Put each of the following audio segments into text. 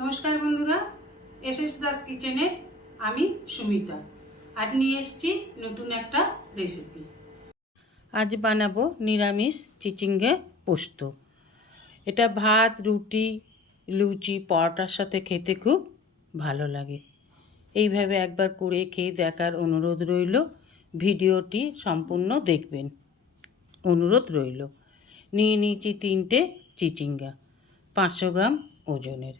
নমস্কার বন্ধুরা S S Das কিচেনে আমি সুমিতা। আজ নিয়ে এসেছি নতুন একটা রেসিপি আজ বানাবো নিরামিষ চিচিঙ্গে পোস্ত। এটা ভাত, রুটি, লুচি, পরোটার সাথে খেতে খুব ভালো লাগে। এইভাবে একবার করে খেয়ে দেখার অনুরোধ রইল। ভিডিওটি সম্পূর্ণ দেখবেন। অনুরোধ রইল। নিয়ে নিয়েছি তিনটে চিচিঙ্গা, পাঁচশো গ্রাম ওজনের।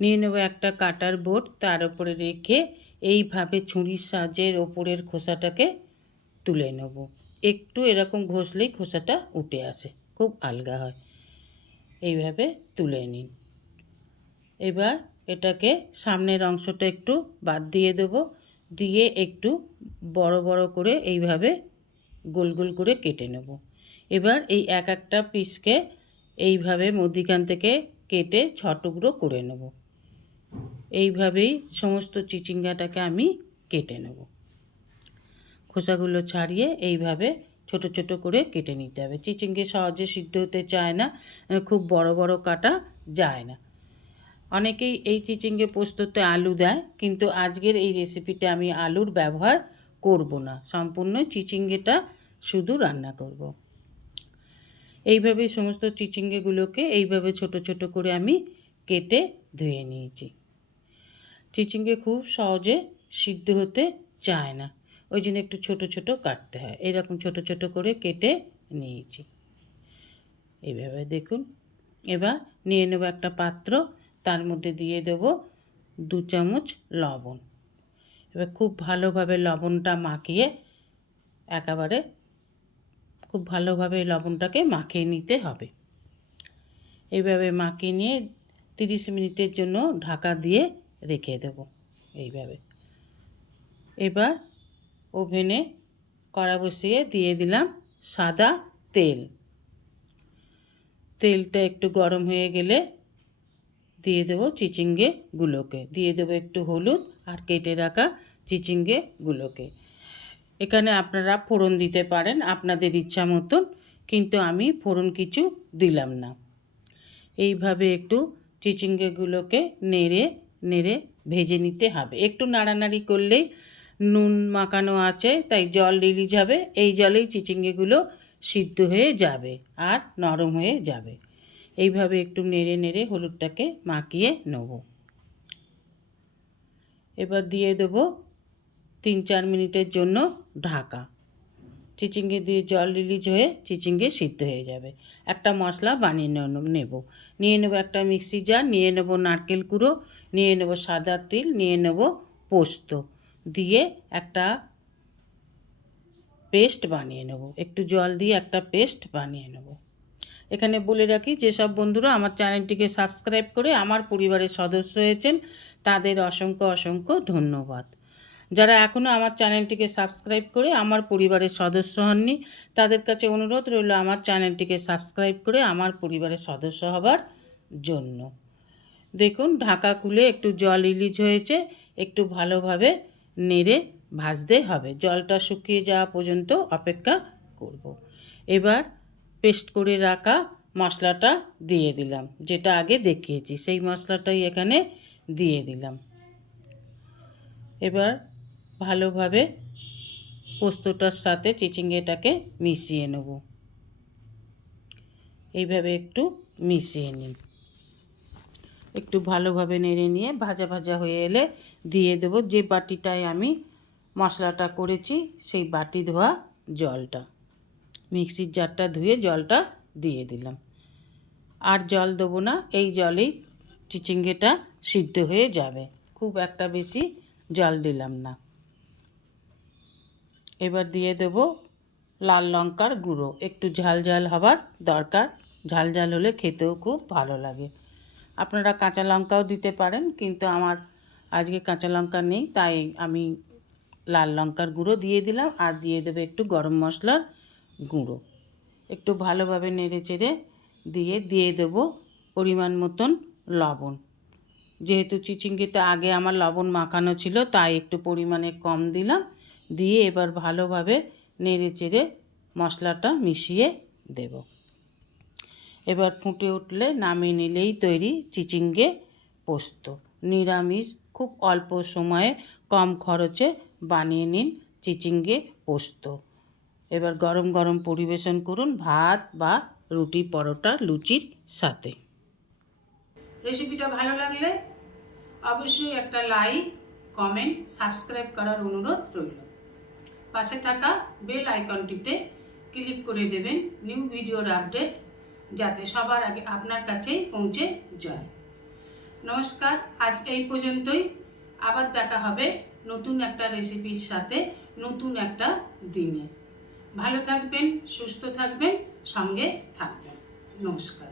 নিয়ে নেব একটা কাটার বোর্ড, তার উপরে রেখে এইভাবে ছুরির সাহায্যের ওপরের খোসাটাকে তুলে নেব। একটু এরকম ঘষলেই খোসাটা উঠে আসে, খুব আলগা হয়। এইভাবে তুলে নিন। এবার এটাকে সামনের অংশটা একটু বাদ দিয়ে দেব, দিয়ে একটু বড় বড় করে এইভাবে গোল গোল করে কেটে নেব। এবার এই এক একটা পিসকে এইভাবে মধ্যিখান থেকে কেটে ছ টুকরো করে নেব। এইভাবেই সমস্ত চিচিঙ্গাটাকে আমি কেটে নেব। খোসাগুলো ছাড়িয়ে এইভাবে ছোট ছোট করে কেটে নিতে হবে। চিচিঙ্গে সহজে সিদ্ধ হতে চায় না, খুব বড় বড় কাটা যায় না। অনেকেই এই চিচিঙ্গে পোস্ততে আলু দেয়, কিন্তু আজকের এই রেসিপিটা আমি আলুর ব্যবহার করব না। সম্পূর্ণ চিচিঙ্গেটা শুধু রান্না করব। এইভাবে সমস্ত চিচিঙ্গেগুলোকে এইভাবে ছোট ছোট করে আমি কেটে ধুয়ে নিয়েছি। চিচিঙ্গে খুব সহজে সিদ্ধ হতে চায় না। ওই জন্য একটু ছোট ছোট কাটতে হয়। এরকম ছোট ছোট করে কেটে নিয়েছি। এইভাবে দেখুন। এবার নিয়ে নেব একটা পাত্র। তার মধ্যে দিয়ে দেব দু চামচ লবণ। এবার খুব ভালোভাবে লবণটা মাখিয়ে একেবারে খুব ভালোভাবে লবণটাকে মাখিয়ে নিতে হবে। এইভাবে মাখিয়ে নিয়ে তিরিশ মিনিটের জন্য ঢাকা দিয়ে রেখে দেব এইভাবে। এবার ওভেনে কড়া বসিয়ে দিয়ে দিলাম সাদা তেল। তেলটা একটু গরম হয়ে গেলে দিয়ে দেবো চিচিঙ্গেগুলোকে। দিয়ে দেবো একটু হলুদ আর কেটে রাখা চিচিঙ্গেগুলোকে। এখানে আপনারা ফোড়ন দিতে পারেন আপনাদের ইচ্ছা মতন, কিন্তু আমি ফোড়ন কিছু দিলাম না। এইভাবে একটু চিচিঙ্গেগুলোকে নেড়ে নেড়ে ভেজে নিতে হবে। একটু নাড়ানাড়ি করলেই নুন মাখানো আছে, তাই জল রিলিজ হবে। এই জলেই চিচিঙ্গেগুলো সিদ্ধ হয়ে যাবে আর নরম হয়ে যাবে। এইভাবে একটু নেড়ে নেড়ে হলুদটাকে মাখিয়ে নেব। এবার দিয়ে দেবো তিন চার মিনিটের জন্য ঢাকা। চিচিঙ্গে দিয়ে জল রিলিজ হয়ে চিচিঙ্গে সিদ্ধ হয়ে যাবে। একটা মশলা বানিয়ে নেব নিয়ে নেব একটা মিক্সি জার নিয়ে নেব নারকেল কুড়ো, নিয়ে নেব সাদা তিল, নিয়ে নেব পোস্ত। দিয়ে একটা পেস্ট বানিয়ে নেব। একটু জল দিয়ে একটা পেস্ট বানিয়ে নেব। এখানে বলে রাখি, যেসব বন্ধুরা আমার চ্যানেলটিকে সাবস্ক্রাইব করে আমার পরিবারের সদস্য হয়েছেন, তাদের অসংখ্য অসংখ্য ধন্যবাদ। যারা এখনও আমার চ্যানেলটিকে সাবস্ক্রাইব করে আমার পরিবারের সদস্য হননি, তাদের কাছে অনুরোধ রইল আমার চ্যানেলটিকে সাবস্ক্রাইব করে আমার পরিবারের সদস্য হবার জন্য। দেখুন, ঢাকা খুলে একটু জল ইলিজ হয়েছে, একটু ভালোভাবে নেড়ে ভাজতে হবে। জলটা শুকিয়ে যাওয়া পর্যন্ত অপেক্ষা করব। এবার পেস্ট করে রাখা মশলাটা দিয়ে দিলাম, যেটা আগে দেখিয়েছি। সেই মশলাটাই এখানে দিয়ে দিলাম। এবার ভালোভাবে পোস্তটার সাথে চিচিঙ্গেটাকে মিশিয়ে নেব। এইভাবে একটু মিশিয়ে নিন। একটু ভালোভাবে নেড়ে নিয়ে ভাজা ভাজা হয়ে এলে দিয়ে দেব যে বাটিটায় আমি মশলাটা করেছি, সেই বাটি ধোয়া জলটা। মিক্সির জারটা ধুয়ে জলটা দিয়ে দিলাম। আর জল দেবো না, এই জলেই চিচিঙ্গেটা সিদ্ধ হয়ে যাবে। খুব একটা বেশি জল দিলাম না। এবার দিয়ে দেব লাল লঙ্কার গুঁড়ো। একটু ঝাল ঝাল হবার দরকার। ঝাল ঝাল হলে খেতেও খুব ভালো লাগে। আপনারা কাঁচা লঙ্কাও দিতে পারেন, কিন্তু আমার আজকে কাঁচা লঙ্কা নেই, তাই আমি লাল লঙ্কার গুঁড়ো দিয়ে দিলাম আর দিয়ে দেবে একটু গরম মশলার গুঁড়ো। একটু ভালোভাবে নেড়ে চেড়ে দিয়ে দিয়ে দেব পরিমাণ মতন লবণ। যেহেতু চিচিঙ্গিতে আগে আমার লবণ মাখানো ছিল, তাই একটু পরিমাণে কম দিলাম। দিয়ে এবার ভালোভাবে নেড়ে চেড়ে মশলাটা মিশিয়ে দেব। এবার ফুটে উঠলে নামিয়ে নিলেই তৈরি চিচিঙ্গে পোস্ত। নিরামিষ, খুব অল্প সময়ে কম খরচে বানিয়ে নিন চিচিঙ্গে পোস্ত। এবার গরম গরম পরিবেশন করুন ভাত বা রুটি পরোটা লুচির সাথে। রেসিপিটা ভালো লাগলে অবশ্যই একটা লাইক, কমেন্ট, সাবস্ক্রাইব করার অনুরোধ রইল। পাশে থাকা বেল আইকনটিতে ক্লিক করে দেবেন নিউ ভিডিওর আপডেট, যাতে সবার আগে আপনার কাছেই পৌঁছে যায়। নমস্কার, আজ এই পর্যন্তই। আবার দেখা হবে নতুন একটা রেসিপির সাথে নতুন একটা দিনে। ভালো থাকবেন, সুস্থ থাকবেন, সঙ্গে থাকবেন। নমস্কার।